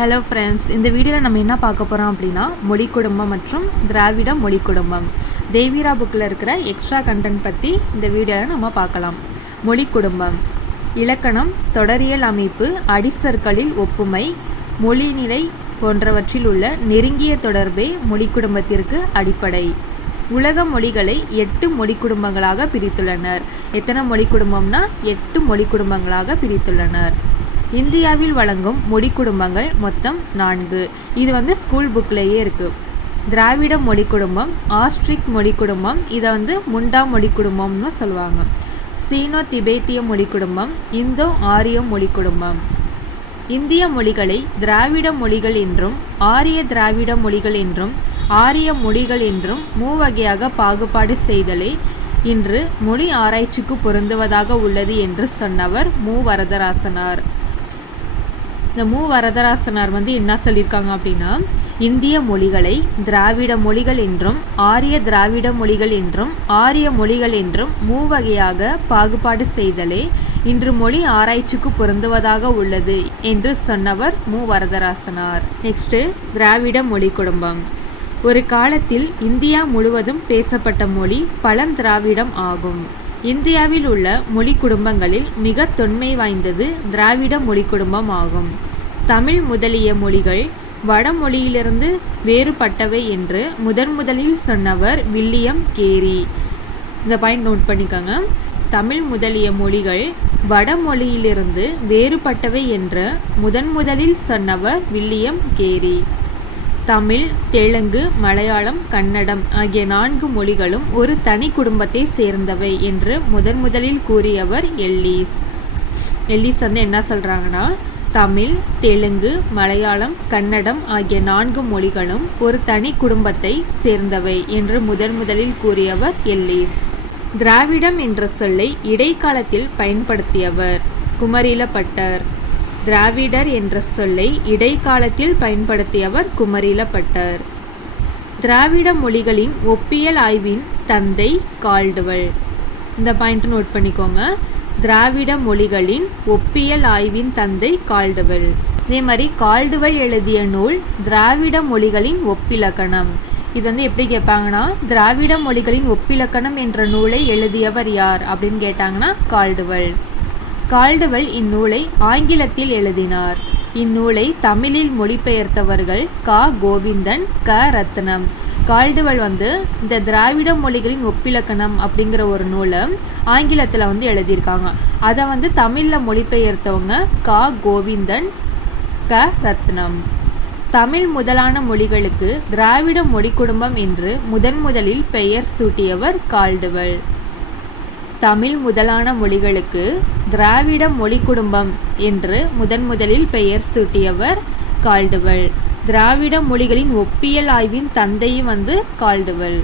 Hello friends, இந்த வீடியோவில் நம்ம என்ன பார்க்க போகிறோம் அப்படின்னா மொழி குடும்பம் மற்றும் திராவிட மொழி குடும்பம். தேவிரா புக்கில் இருக்கிற எக்ஸ்ட்ரா கண்டென்ட் பற்றி இந்த வீடியோவில் நம்ம பார்க்கலாம். மொழி குடும்பம்: இலக்கணம், தொடரியல் அமைப்பு, அடிச்சொற்களில் ஒப்புமை, மொழிநிலை போன்றவற்றில் உள்ள நெருங்கிய தொடர்பே மொழி குடும்பத்திற்கு அடிப்படை. உலக மொழிகளை 8 மொழி குடும்பங்களாக பிரித்துள்ளனர். எத்தனை மொழி குடும்பம்னா 8 மொழி குடும்பங்களாக பிரித்துள்ளனர். இந்தியாவில் வழங்கும் மொழி குடும்பங்கள் மொத்தம் 4. இது ஸ்கூல் புக்லேயே இருக்குது. திராவிட மொழி குடும்பம், ஆஸ்ட்ரிக் மொழி குடும்பம், இதை முண்டா மொழி குடும்பம்னு சொல்லுவாங்க. சீனோ திபேத்திய மொழி குடும்பம், இந்தோ ஆரிய மொழி குடும்பம். இந்திய மொழிகளை திராவிட மொழிகள் என்றும் ஆரிய திராவிட மொழிகள் என்றும் ஆரிய மொழிகள் என்றும் மூவகையாக பாகுபாடு செய்தலே இன்று மொழி ஆராய்ச்சிக்கு பொருந்துவதாக உள்ளது என்று சொன்னவர் மு. வரதராசனார். இந்த மு. வரதராசனார் என்ன சொல்லியிருக்காங்க அப்படின்னா, இந்திய மொழிகளை திராவிட மொழிகள் என்றும் ஆரிய திராவிட மொழிகள் என்றும் ஆரிய மொழிகள் என்றும் மூவகையாக பாகுபாடு செய்தலே இன்று மொழி ஆராய்ச்சிக்கு பொருந்துவதாக உள்ளது என்று சொன்னவர் மு. வரதராசனார். நெக்ஸ்ட்டு, திராவிட மொழி குடும்பம். ஒரு காலத்தில் இந்தியா முழுவதும் பேசப்பட்ட மொழி பழந்திராவிடம் ஆகும். இந்தியாவில் உள்ள மொழி குடும்பங்களில் மிக தொன்மை வாய்ந்தது திராவிட மொழி குடும்பம் ஆகும். தமிழ் முதலிய மொழிகள் வடமொழியிலிருந்து வேறுபட்டவை என்று முதலில் சொன்னவர் வில்லியம் கேரி. இந்த பாயிண்ட் நோட் பண்ணிக்கோங்க. தமிழ் முதலிய மொழிகள் வடமொழியிலிருந்து வேறுபட்டவை என்று முதலில் சொன்னவர் வில்லியம் கேரி. தமிழ், தெலுங்கு, மலையாளம், கன்னடம் ஆகிய 4 மொழிகளும் ஒரு தனி குடும்பத்தை சேர்ந்தவை என்று முதலில் கூறியவர் எல்லீஸ். எல்லீஸ் என்ன சொல்கிறாங்கன்னா, தமிழ், தெலுங்கு, மலையாளம், கன்னடம் ஆகிய 4 மொழிகளும் ஒரு தனி குடும்பத்தை சேர்ந்தவை என்று முதலில் கூறியவர் எல்லீஸ். திராவிடம் என்ற சொல்லை இடைக்காலத்தில் பயன்படுத்தியவர் குமரிலப்பட்டர். திராவிடர் என்ற சொல்லை இடைக்காலத்தில் பயன்படுத்தியவர் குமரிலப்பட்டர். திராவிட மொழிகளின் ஒப்பியல் ஆய்வின் தந்தை கால்டுவெல். இந்த பாயிண்ட் நோட் பண்ணிக்கோங்க. திராவிட மொழிகளின் ஒப்பியல் ஆய்வின் தந்தை கால்டுவெல். இதே மாதிரி கால்டுவெல் எழுதிய நூல் திராவிட மொழிகளின் ஒப்பிலக்கணம். இது எப்படி கேட்பாங்கன்னா, திராவிட மொழிகளின் ஒப்பிலக்கணம் என்ற நூலை எழுதியவர் யார் அப்படின்னு கேட்டாங்கன்னா கால்டுவெல். கால்டுவெல் இந்நூலை ஆங்கிலத்தில் எழுதினார். இந்நூலை தமிழில் மொழிபெயர்த்தவர்கள் க. கோவிந்தன், க. ரத்னம். கால்டுவெல் இந்த திராவிட மொழிகளின் ஒப்பிலக்கணம் அப்படிங்கிற ஒரு நூலை ஆங்கிலத்தில் எழுதியிருக்காங்க. அதை தமிழில் மொழிபெயர்த்தவங்க க. கோவிந்தன், க. ரத்னம். தமிழ் முதலான மொழிகளுக்கு திராவிட மொழி குடும்பம் என்று முதலில் பெயர் சூட்டியவர் கால்டுவெல். தமிழ் முதலான மொழிகளுக்கு திராவிட மொழி குடும்பம் என்று முதலில் பெயர் சூட்டியவர் கால்டுவெல். திராவிட மொழிகளின் ஒப்பியல் ஆய்வின் தந்தையும் கால்டுவெல்.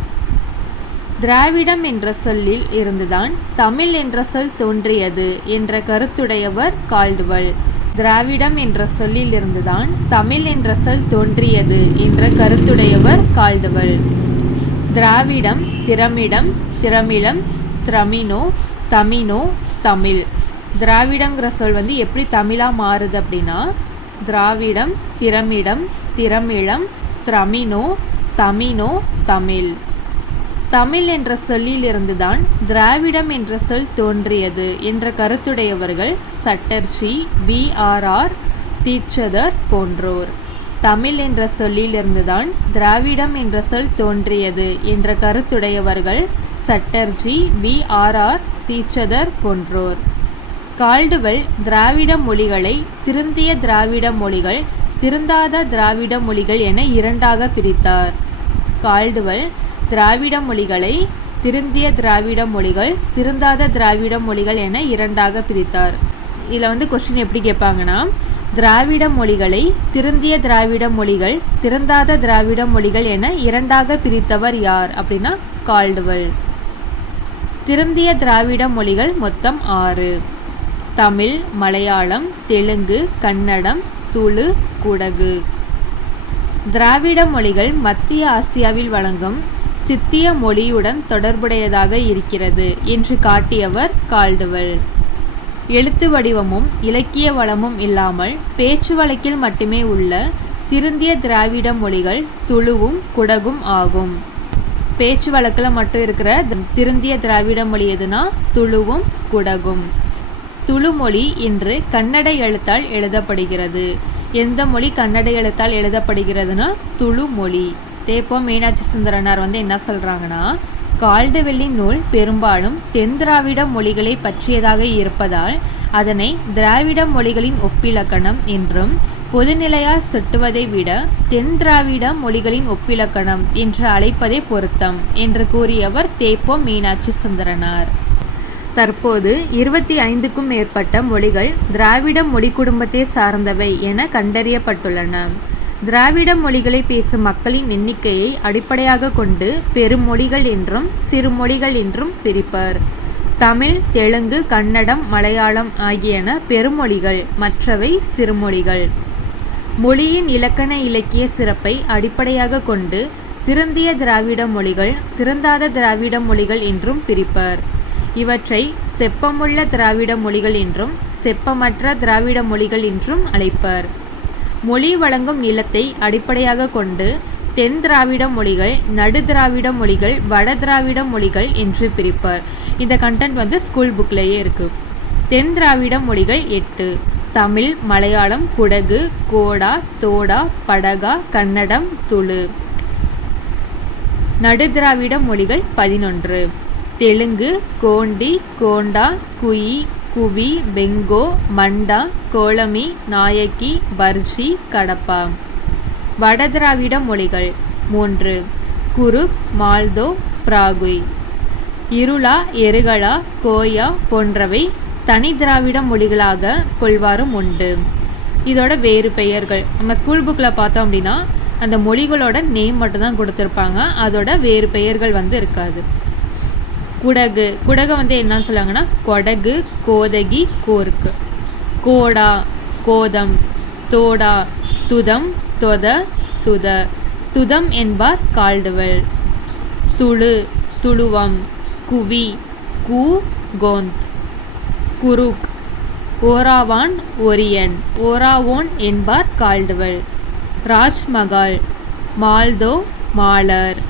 திராவிடம் என்ற சொல்லில் இருந்துதான் தமிழ் என்ற சொல் தோன்றியது என்ற கருத்துடையவர் கால்டுவெல். திராவிடம் என்ற சொல்லில் இருந்துதான் தமிழ் என்ற சொல் தோன்றியது என்ற கருத்துடையவர் கால்டுவெல். திராவிடம், திரமிடம், திரமிழம், திரமினோ, தமினோ, தமிழ். திராவிடங்கிற சொல் எப்படி தமிழாக மாறுது அப்படின்னா, திராவிடம், திரமிடம், திரமிழம், திரமினோ, தமினோ, தமிழ். தமிழ் என்ற சொல்லில் இருந்துதான் திராவிடம் என்ற சொல் தோன்றியது என்ற கருத்துடையவர்கள் சட்டர்ஜி, வி.ஆர்.ஆர். தீட்சதர் போன்றோர். தமிழ் என்ற சொல்லில் இருந்துதான் திராவிடம் என்ற சொல் தோன்றியது என்ற கருத்துடையவர்கள் சட்டர்ஜி, வி.ஆர்.ஆர். தீட்சதர் போன்றோர். கால்டுவெல் திராவிட மொழிகளை திருந்திய திராவிட மொழிகள், திருந்தாத திராவிட மொழிகள் என 2ஆக பிரித்தார். கால்டுவெல் திராவிட மொழிகளை திருந்திய திராவிட மொழிகள், திருந்தாத திராவிட மொழிகள் என 2ஆக பிரித்தார். இதில் கொஸ்டின் எப்படி கேட்பாங்கன்னா, திராவிட மொழிகளை திருந்திய திராவிட மொழிகள், திருந்தாத திராவிட மொழிகள் என 2ஆக பிரித்தவர் யார் அப்படின்னா கால்டுவெல். திருந்திய திராவிட மொழிகள் மொத்தம் 6. தமிழ், மலையாளம், தெலுங்கு, கன்னடம், துளு, குடகு. திராவிட மொழிகள் மத்திய ஆசியாவில் வழங்கும் சித்திய மொழியுடன் தொடர்புடையதாக இருக்கிறது என்று காட்டியவர் கால்டுவெல். எழுத்து வடிவமும் இலக்கிய வளமும் இல்லாமல் பேச்சு வழக்கில் மட்டுமே உள்ள திருந்திய திராவிட மொழிகள் துளுவும் குடகும் ஆகும். பேச்சு வழக்கில் மட்டும் இருக்கிற திருந்திய திராவிட மொழி எதுனா துளுவும் குடகும். துளு மொழி இன்று கன்னட எழுத்தால் எழுதப்படுகிறது. எந்த மொழி கன்னட எழுத்தால் எழுதப்படுகிறதுனா துளு மொழி. தேப்பம் மீனாட்சி சுந்தரனார் என்ன சொல்கிறாங்கன்னா, கால்டுவெல்லின் நூல் பெரும்பாலும் தென் திராவிட மொழிகளை பற்றியதாக இருப்பதால் அதனை திராவிட மொழிகளின் ஒப்பிலக்கணம் என்றும் பொதுநிலையால் சுட்டுவதை விட தென் திராவிட மொழிகளின் ஒப்பிலக்கணம் என்று அழைப்பதே பொருத்தம் என்று கூறியவர் தேப்பம் மீனாட்சி சுந்தரனார். தற்போது 25க்கும் மேற்பட்ட மொழிகள் திராவிட மொழி குடும்பத்தை சார்ந்தவை என கண்டறியப்பட்டுள்ளன. திராவிட மொழிகளை பேசும் மக்களின் எண்ணிக்கையை அடிப்படையாக கொண்டு பெருமொழிகள் என்றும் சிறுமொழிகள் என்றும் பிரிப்பர். தமிழ், தெலுங்கு, கன்னடம், மலையாளம் ஆகியன பெருமொழிகள், மற்றவை சிறுமொழிகள். மொழியின் இலக்கண இலக்கிய சிறப்பை அடிப்படையாக கொண்டு திருந்திய திராவிட மொழிகள், திருந்தாத திராவிட மொழிகள் என்றும் பிரிப்பர். இவற்றை செப்பமுள்ள திராவிட மொழிகள் என்றும் செப்பமற்ற திராவிட மொழிகள் என்றும் அழைப்பர். மொழி வழங்கும் நிலத்தை அடிப்படையாக கொண்டு தென் திராவிட மொழிகள், நடு திராவிட மொழிகள், வட திராவிட மொழிகள் என்று பிரிப்பர். இந்த கண்டென்ட் ஸ்கூல் புக்லேயே இருக்குது. தென் திராவிட மொழிகள் 8: தமிழ், மலையாளம், குடகு, கோடா, தோடா, படகா, கன்னடம், துளு. நடு திராவிட மொழிகள் 11: தெலுங்கு, கோண்டி, கோண்டா, குயி, குவி, பெங்கோ, மண்டா, கோலமி, நாயக்கி, பர்ஜி, கடப்பா. வட திராவிட மொழிகள் 3: குருக், மால்தோ, பிராகுய். இருளா, எருகலா, கோயா போன்றவை தனி திராவிட மொழிகளாக கொள்வாரும் உண்டு. இதோட வேறு பெயர்கள் நம்ம ஸ்கூல் புக்கில் பார்த்தோம் அப்படின்னா அந்த மொழிகளோட நேம் மட்டும்தான் கொடுத்துருப்பாங்க. அதோட வேறு பெயர்கள் இருக்காது. குடகு, குடகு என்னன்னு சொல்லுவாங்கன்னா கொடகு, கோதகி, கோர்க்கு. கோடா, கோதம். தோடா, துதம், தொத, துத. துதம் என்பார் கால்டுவெல். துளு, துளுவம். குவி, கூ, கோந்த். குருக், ஓராவான், ஒரியன். ஓராவோன் என்பார் கால்டுவெல். ராஜ்மகால், மால்தோ, மாலர்.